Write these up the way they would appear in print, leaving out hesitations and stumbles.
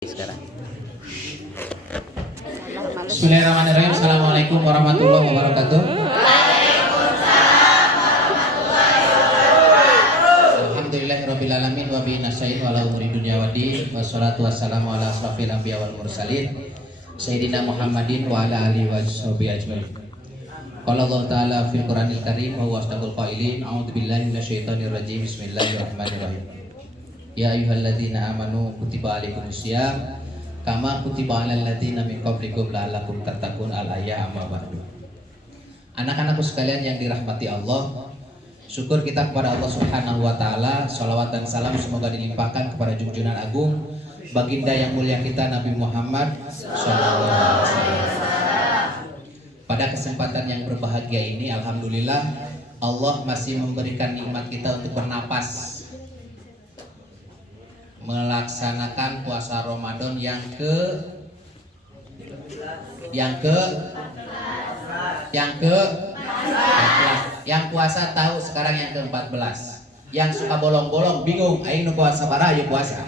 Sekarang. Bismillahirrahmanirrahim. Assalamualaikum warahmatullahi wabarakatuh. Alhamdulillahirabbil alamin wa bihi nasta'in wa ala umuri dunya waddin. Wassalatu wassalamu ala asrofil anbiya wal mursalin Sayyidina Muhammadin wa ala alihi wa sahbihi ajmain. Qala Allah Ta'ala fil Qur'anil Karim wa huwa asdaqul qailin. A'udzubillahi minasyaitonir rajim. Bismillahirrahmanirrahim. Ya ayyuhalladzina amanu kutiba alaikumusiyam kama kutiba alal ladzina min qablikum la'allakum tattaqun. Al-ayah amma ba'du. Anak-anakku sekalian yang dirahmati Allah, syukur kita kepada Allah Subhanahu wa taala. Shalawat dan salam semoga dilimpahkan kepada junjungan agung baginda yang mulia kita Nabi Muhammad sallallahu alaihi wasallam. Pada kesempatan yang berbahagia ini, alhamdulillah Allah masih memberikan nikmat kita untuk bernapas, melaksanakan puasa Ramadan yang yang puasa tahu sekarang yang ke-14. Yang suka bolong-bolong bingung aing nu puasa bara ayo puasa.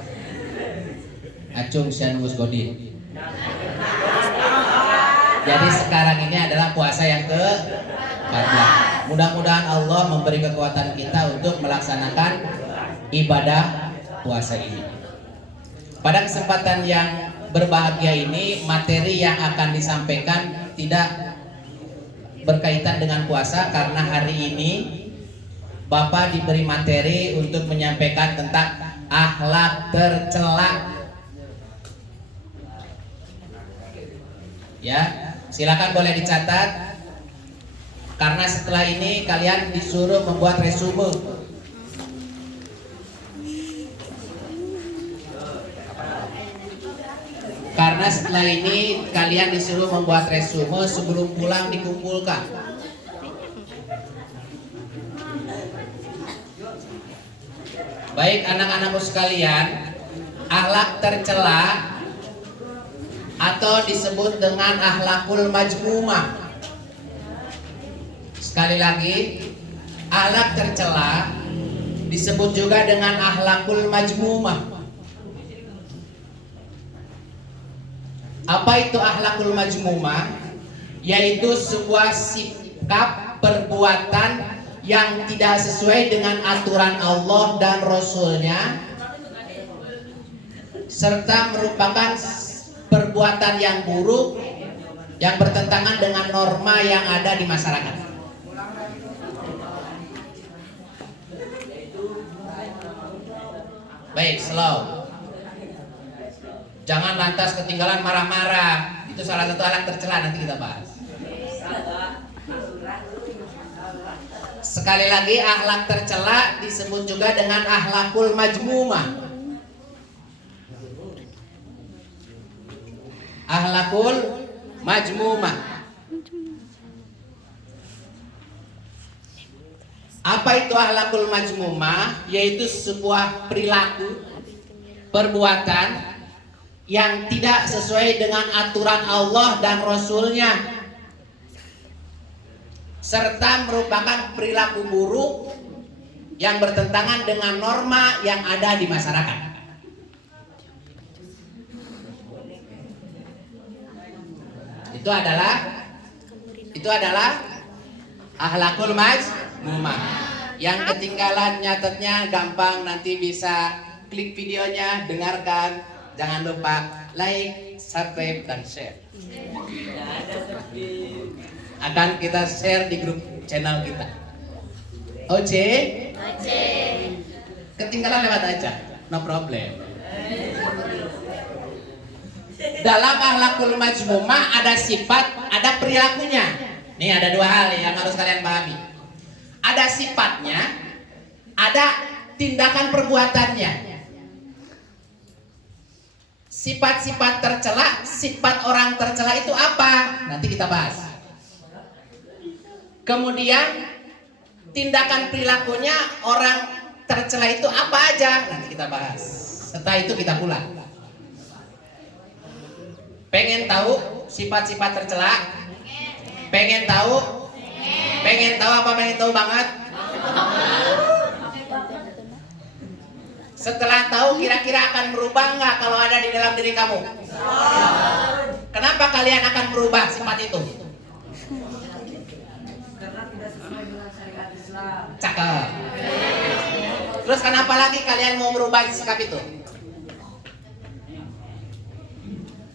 Acung sian wus godin. Jadi sekarang ini adalah puasa yang ke-14. Mudah-mudahan Allah memberi kekuatan kita untuk melaksanakan ibadah puasa ini. Pada kesempatan yang berbahagia ini, materi yang akan disampaikan tidak berkaitan dengan puasa karena hari ini Bapak diberi materi untuk menyampaikan tentang akhlak tercela. Ya, silakan boleh dicatat karena setelah ini kalian disuruh membuat resume. Karena setelah ini kalian disuruh membuat resume, sebelum pulang dikumpulkan. Baik anak-anakku sekalian, akhlak tercela atau disebut dengan akhlakul majmumah. Sekali lagi, akhlak tercela disebut juga dengan akhlakul majmumah. Apa itu akhlakul majmumah? Yaitu sebuah sikap perbuatan yang tidak sesuai dengan aturan Allah dan Rasulnya, serta merupakan perbuatan yang buruk yang bertentangan dengan norma yang ada di masyarakat. Baik, slow. Jangan lantas ketinggalan marah-marah. Itu salah satu akhlak tercela, nanti kita bahas. Sekali lagi, akhlak tercela disebut juga dengan akhlakul majmumah. Akhlakul majmumah. Apa itu akhlakul majmumah? Yaitu sebuah perilaku, perbuatan yang tidak sesuai dengan aturan Allah dan Rasulnya, serta merupakan perilaku buruk yang bertentangan dengan norma yang ada di masyarakat. Itu adalah akhlakul majmumah. Yang ketinggalan nyatetnya gampang, nanti bisa klik videonya, dengarkan. Jangan lupa like, subscribe, dan share. Akan kita share di grup channel kita. Oce? Ketinggalan lewat aja, no problem. Dalam akhlakul majmumah ada sifat, ada perilakunya. Nih ada dua hal yang harus kalian pahami. Ada sifatnya, ada tindakan perbuatannya. Sifat-sifat tercela, sifat orang tercela itu apa? Nanti kita bahas. Kemudian tindakan perilakunya orang tercela itu apa aja? Nanti kita bahas. Setelah itu kita pulang. Pengen tahu sifat-sifat tercela? Pengen tahu? Pengen tahu apa pengen tahu banget? Setelah tahu kira-kira akan berubah nggak kalau ada di dalam diri kamu? Kenapa kalian akan berubah sifat itu? Karena tidak sesuai dengan syariat Islam. Cakep. Terus kenapa lagi kalian mau merubah sikap itu?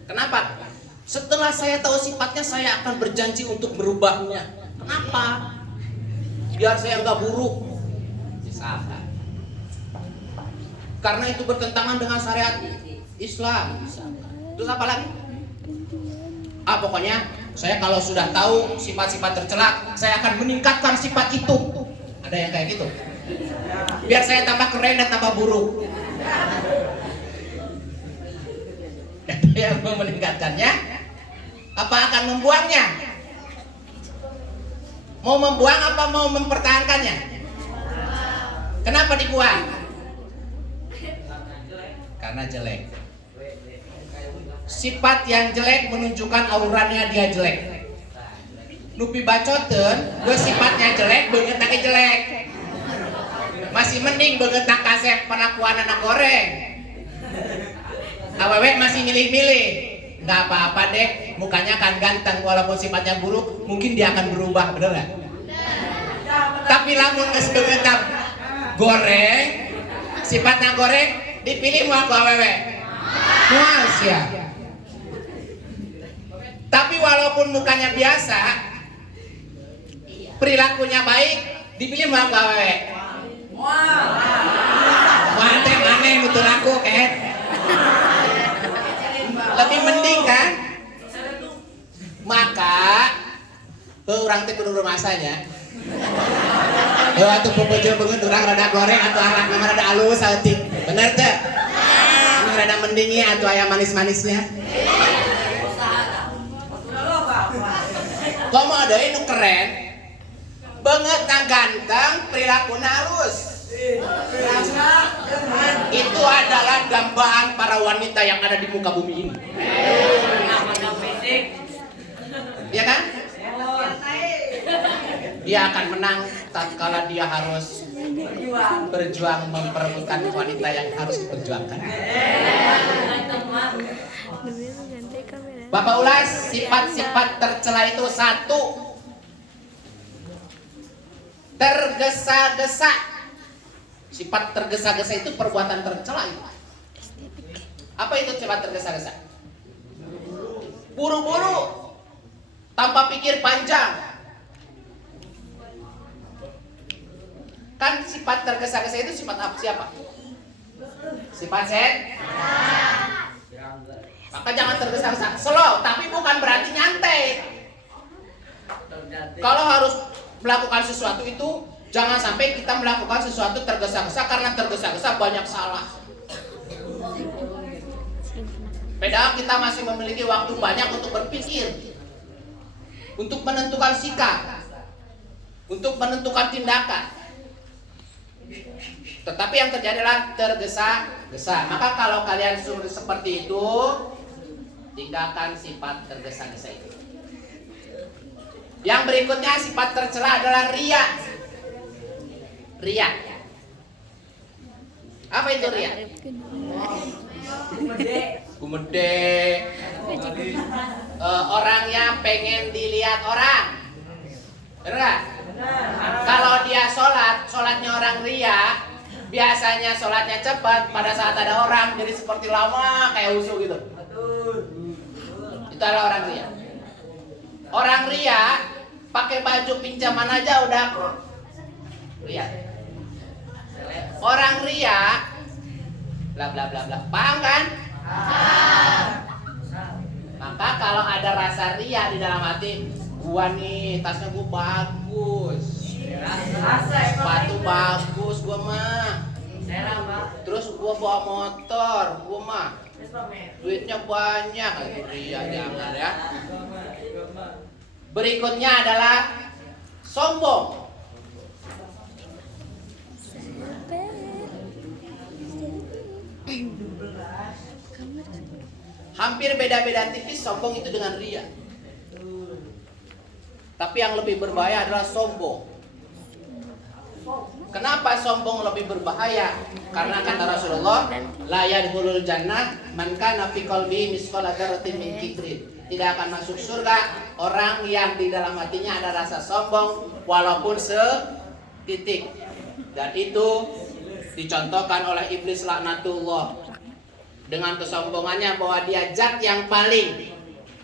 Kenapa? Setelah saya tahu sifatnya, saya akan berjanji untuk merubahnya. Kenapa? Biar saya nggak buruk. Misalkan. Karena itu bertentangan dengan syariat Islam. Terus apa lagi? Pokoknya saya kalau sudah tahu sifat-sifat tercela, saya akan meningkatkan sifat itu. Ada yang kayak gitu? Biar saya tambah keren dan tambah buruk. Ada yang mau meningkatkannya? Apa akan membuangnya? Mau membuang apa mau mempertahankannya? Kenapa dibuang? Karena jelek. Sifat yang jelek menunjukkan auranya dia jelek. Nupi bacoten, gue sifatnya jelek, bengetake jelek. Masih mending bengetak kasep penakuan anak goreng. Awewe masih milih-milih. Nggak apa-apa deh, mukanya kan ganteng walaupun sifatnya buruk, mungkin dia akan berubah, bener nggak? Tapi lamun geus bengetak goreng, sifatnya goreng, dipilih mau aku awewe. Mas ya. Tapi walaupun mukanya biasa, perilakunya baik, dipilih mau aku awewe. Wah, teh aneh nutur aku ket. Lebih mending kan? Maka orang teh kudu rumasanya. Atuh pepeujeul beungeut urang rada goreng atau akhlakna mah rada alus saeutik. Bener teh? Ini rada mendingnya atau aya manis-manisnya. Komo deui nu keren. Beungeutna ganteng, perilaku halus. Itu adalah dambaan para wanita yang ada di muka bumi ini. Iya kan? Dia akan menang tatkala dia harus berjuang memperebutkan wanita yang harus diperjuangkan. Bapak ulas, sifat-sifat tercela itu satu, tergesa-gesa. Sifat tergesa-gesa itu perbuatan tercela itu. Apa itu sifat tergesa-gesa? Buru-buru, tanpa pikir panjang. Kan sifat tergesa-gesa itu sifat apa? Siapa? Sifat setan. Maka jangan tergesa-gesa. Slow, tapi bukan berarti nyantai. Kalau harus melakukan sesuatu itu, jangan sampai kita melakukan sesuatu tergesa-gesa karena tergesa-gesa banyak salah. Padahal kita masih memiliki waktu banyak untuk berpikir, untuk menentukan sikap, untuk menentukan tindakan. Tetapi yang terjadi adalah tergesa-gesa. Maka kalau kalian sudah seperti itu, tinggalkan sifat tergesa-gesa itu. Yang berikutnya sifat tercela adalah ria. Ria. Apa itu ria? Gumede. Orangnya pengen dilihat orang. Benar nggak? Kalau dia sholatnya orang ria, biasanya sholatnya cepat, pada saat ada orang jadi seperti lama kayak usul gitu. Itu adalah orang ria. Orang ria pakai baju pinjaman aja udah ria. Orang ria bla bla bla bla. Paham kan? Maka kalau ada rasa ria di dalam hati, gua nih tasnya gua bagus, sepatu bagus gua mah, terus gua bawa motor gua mah, duitnya banyak. Itu ria, jangan ya. Berikutnya adalah sombong. Hampir beda-beda tipis sombong itu dengan ria. Tapi yang lebih berbahaya adalah sombong. Kenapa sombong lebih berbahaya? Karena kata Rasulullah, la yadkhulul jannah man kana fi qalbi misqala dzarratin min kibrin. Tidak akan masuk surga orang yang di dalam hatinya ada rasa sombong walaupun setitik. Dan itu dicontohkan oleh iblis laknatullah dengan kesombongannya bahwa dia zat yang paling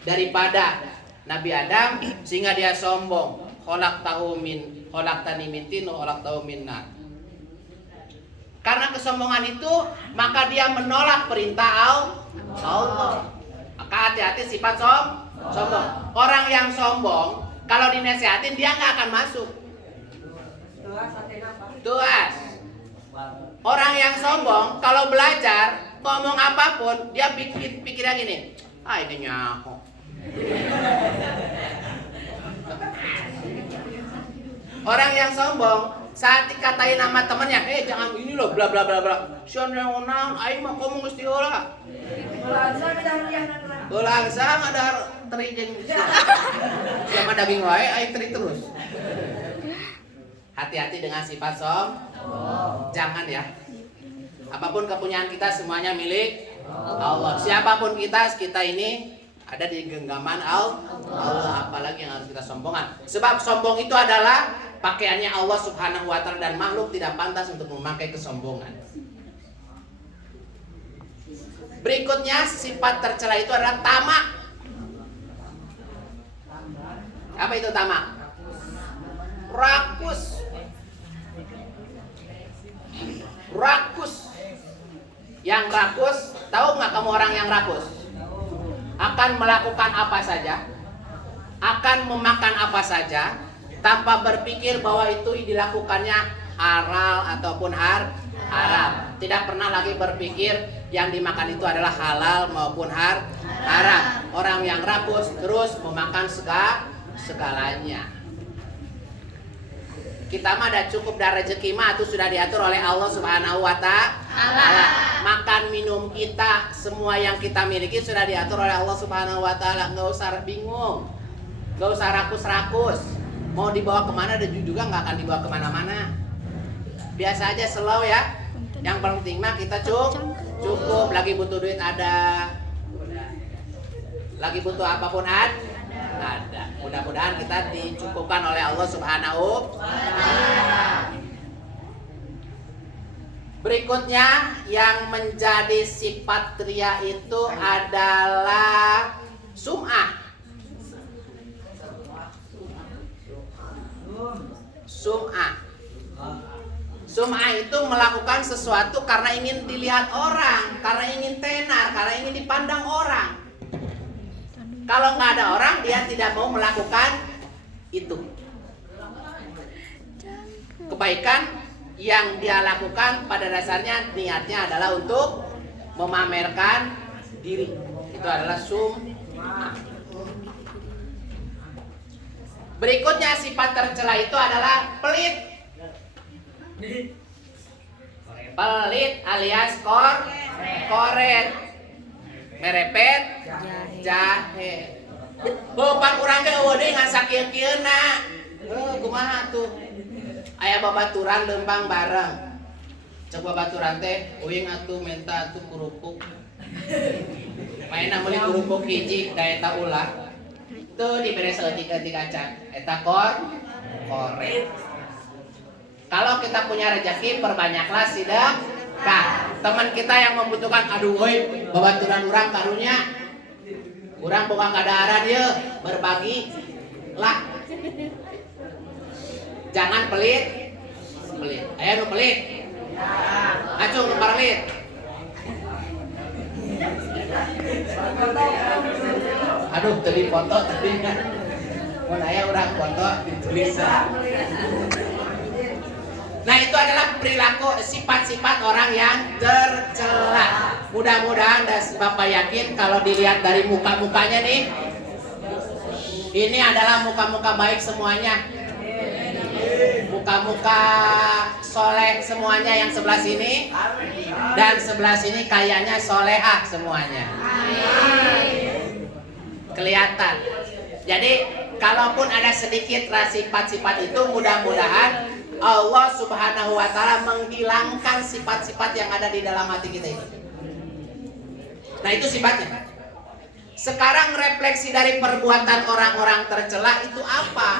daripada Nabi Adam sehingga dia sombong. Khalaqtani min tin wa khalaqtahu min nar. Karena kesombongan itu maka dia menolak perintah Allah. Maka hati-hati sifat sombong. Orang yang sombong kalau dinasihatin dia nggak akan masuk. Tuas. Orang yang sombong kalau belajar ngomong apapun dia pikirnya gini, ini nyaho. Orang yang sombong saat dikatain nama temannya, jangan ini loh, bla bla bla bla. Sian yang naon, aing mah komo mesti heula. Langsung ada teri jeung siapa daging wae aing teri terus. Hati-hati dengan sifat sombong. Jangan ya. Apapun kepunyaan kita semuanya milik Allah. Siapapun kita ini ada di genggaman Allah. Apalagi yang harus kita sombongan. Sebab sombong itu adalah pakaiannya Allah Subhanahu wa Ta'ala dan makhluk tidak pantas untuk memakai kesombongan. Berikutnya sifat tercela itu adalah tamak. Apa itu tamak? Rakus. Yang rakus, tahu nggak kamu orang yang rakus? Akan melakukan apa saja, akan memakan apa saja, tanpa berpikir bahwa itu dilakukannya halal ataupun haram. Tidak pernah lagi berpikir yang dimakan itu adalah halal maupun haram. Orang yang rakus terus memakan segalanya. Kita mah ada cukup dari rezeki mah itu sudah diatur oleh Allah Subhanahu wa Ta'ala. Makan minum kita, semua yang kita miliki sudah diatur oleh Allah Subhanahu wa Ta'ala. Enggak usah bingung. Enggak usah rakus-rakus. Mau dibawa kemana dan juga nggak akan dibawa kemana-mana. Biasa aja slow ya. Yang penting mah kita cukup. Lagi butuh duit ada. Lagi butuh apapun ada. Mudah-mudahan kita dicukupkan oleh Allah Subhanahu wa Ta'ala. Berikutnya yang menjadi sifat ria itu adalah sum'ah. Sum'ah itu melakukan sesuatu karena ingin dilihat orang, karena ingin tenar, karena ingin dipandang orang. Kalau nggak ada orang, dia tidak mau melakukan itu. Kebaikan yang dia lakukan pada dasarnya niatnya adalah untuk memamerkan diri. Itu adalah sum'ah. Berikutnya sifat tercela itu adalah pelit. Pelit alias koret. Merepet jahe. Bopan urang ge eueuh deui ngan sakieu-kieuna. Kumaha tuh? Aya babaturan lempang bareng. Cek babaturan teh uing atuh menta atuh kerupuk. Maena meuli kerupuk hiji da eta ulah. Tuh dibere saeutik-eutik acan. Eta koret. Kalau kita punya rezeki perbanyaklah sedekah. Teman kita yang membutuhkan, aduh woi, babaturan urang karunya. Urang boga kadaharan ye, berbagi lah. Jangan pelit. Ayo nu pelit. Acung nu parlit. Aduh, tadi foto tadi kan. Mun aya urang foto ditulisan. Nah, itu adalah perilaku sifat-sifat orang yang tercela. Mudah-mudahan Bapak yakin kalau dilihat dari muka-mukanya nih, ini adalah muka-muka baik semuanya. Muka-muka soleh semuanya yang sebelah sini dan sebelah sini kayaknya solehah semuanya. Kelihatan. Jadi kalaupun ada sedikit sifat-sifat itu mudah-mudahan Allah Subhanahu wa Ta'ala menghilangkan sifat-sifat yang ada di dalam hati kita itu. Nah, itu sifatnya. Sekarang refleksi dari perbuatan orang-orang tercela itu apa?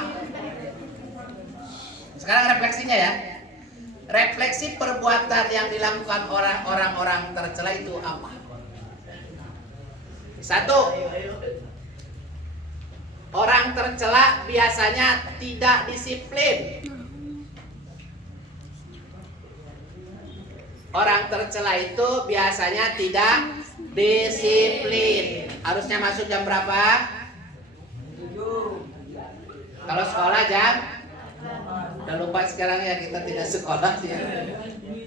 Sekarang refleksinya ya. Refleksi perbuatan yang dilakukan orang-orang tercela itu apa? Satu, orang tercela biasanya tidak disiplin. Orang tercela itu biasanya tidak disiplin. Harusnya masuk jam berapa? 7. Kalau sekolah jam? Udah lupa sekarang ya, kita tidak sekolah ya.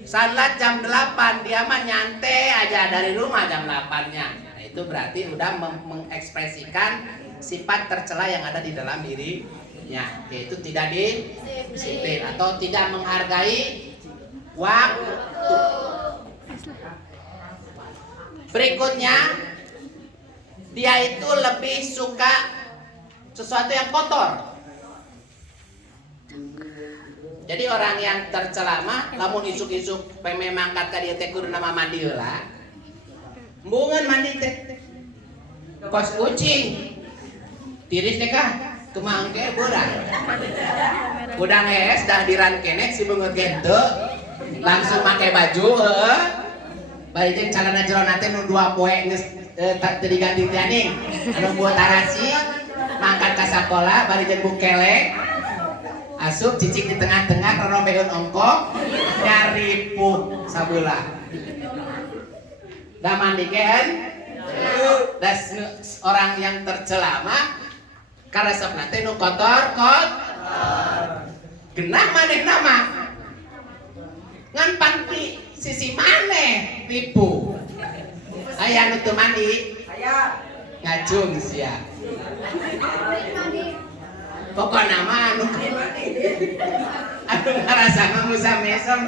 Salat jam 8, dia mah nyantai aja dari rumah jam 8-nya. Nah, itu berarti udah mengekspresikan sifat tercela yang ada di dalam dirinya, yaitu tidak disiplin atau tidak menghargai waktu. Berikutnya, dia itu lebih suka sesuatu yang kotor. Jadi orang yang tercela mah lamun isuk-isuk peme mangkat ka dieu teh kudu nama mandi heula. Mbungeun mandi teh. Kos kucing. Tiris teh kah? Kumaha engke beurang. Udang hees dah diran keneh si beungeut gitu. Langsung make baju heueuh. Bari jeung calana jerona teh nu 2 poe geus teu diganti teh aning. Anu buat tarasi mangkat ka sakola bari jeung bukelek. Asup cicing di tengah-tengah rorombeun ongkok nyaripu sabeula. Da mandi keun. Das orang yang tercela mah karesepna teh nu kotor. Genah manehna mah ngan panti sisi maneh tipu. Aya nu teu mandi? Aya. Ngajung sia. Pokokna mah anu ngarasana musa mesem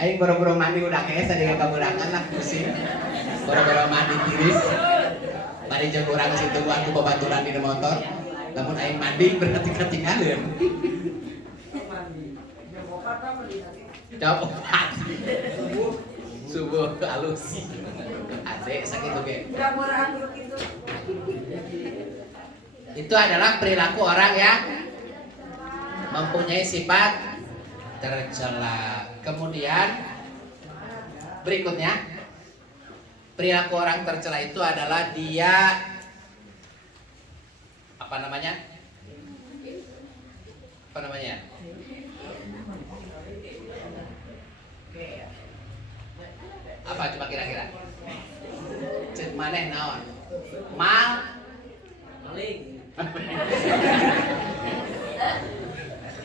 aing boro-boro mandi udah kees tadi kaburangan lah musim boro-boro mandi tiris bari jeung urang situ aku babaturan di motor lamun aing mandi berarti ketinggalan dapat subuh halus asik sakitu ge itu adalah perilaku orang yang mempunyai sifat tercela. Kemudian berikutnya, perilaku orang tercela itu adalah dia apa namanya? Apa coba kira-kira? Cek maneh naon?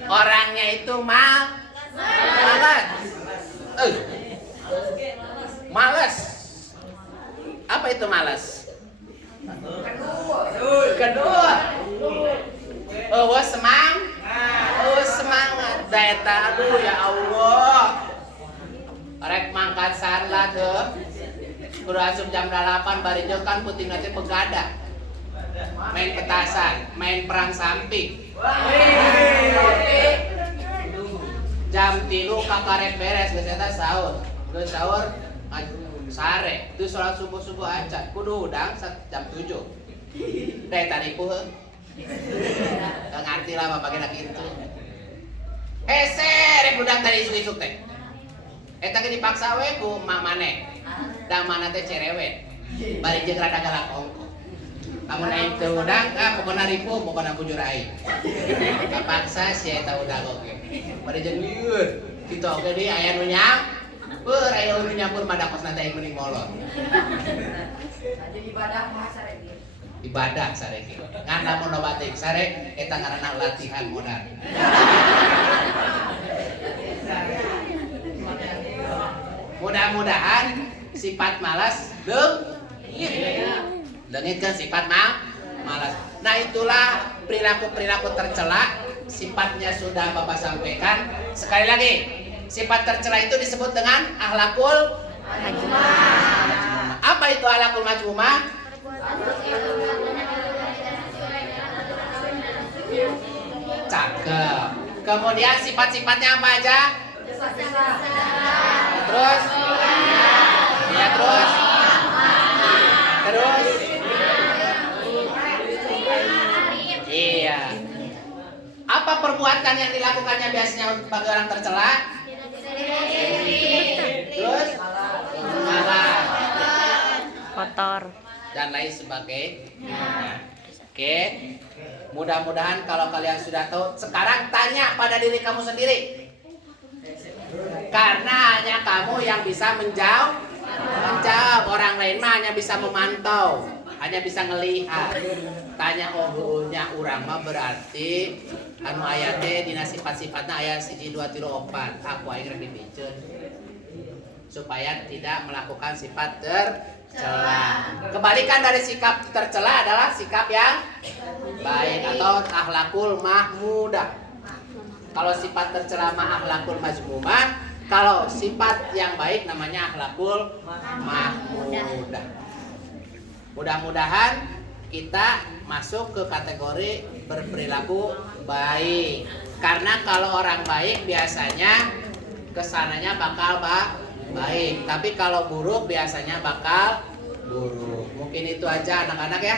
Orangnya itu malas. Apa itu malas? Kedua. Semangat. Daeta aduh ya Allah. Rek mangkat salat kudu asup jam 8 bari kan puting teh begadang. Main petasan, main perang samping. Jam 3 kakarek beres geus eta sahur. Geus sahur sare, teu salat subuh-subuh acan. Kudu udang jam 7. Teh tadi puh. Teu ngarti lah babageuna kitu. Hese rek budak tadi isuk-isuk teh. Eta ge dipaksa we ku mamane. Da mana teh cerewet. Bari jeung rada galak ongko. Amun aing teu udang, pokona ripuh, pokona bujur aing. Kapaksa si eta udag oge. Bari jeung lieur. Kitu oge deui aya nu nyam. Beur aya nu nyampur madakosna teh aing mending molot. Jadi ibadah mah sareng. Ibadah sareng. Ngan lamun loba teh sareng eta ngaranna latihan modal. Mudah-mudahan sifat malas leungit kan sifat malas. Nah itulah perilaku-perilaku tercela. Sifatnya sudah Bapak sampaikan. Sekali lagi, sifat tercela itu disebut dengan akhlakul majmumah. Apa itu akhlakul majmumah? Cakep. Kemudian sifat-sifatnya apa aja? Terus? Ya terus? Terus? Iya. Apa perbuatan yang dilakukannya biasanya bagi orang tercela? Terus? Marah. Kotor. Dan lain sebagainya. Oke. Mudah-mudahan kalau kalian sudah tahu, sekarang tanya pada diri kamu sendiri. Karena hanya kamu yang bisa menjawab. Orang lain mah hanya bisa memantau, hanya bisa ngelihat. Tanya nya urang mah berarti anu aya teh dina sifat-sifatna aya 1 2 3 4. Aku aing rek dibiceun supaya tidak melakukan sifat tercela. Kebalikan dari sikap tercela adalah sikap yang baik atau akhlakul mahmudah. Kalau sifat tercela mah akhlakul mazmumah, kalau sifat yang baik namanya akhlakul mahmudah. Mudah-mudahan kita masuk ke kategori berperilaku baik. Karena kalau orang baik biasanya kesananya bakal baik, tapi kalau buruk biasanya bakal buruk. Mungkin itu aja anak-anak ya.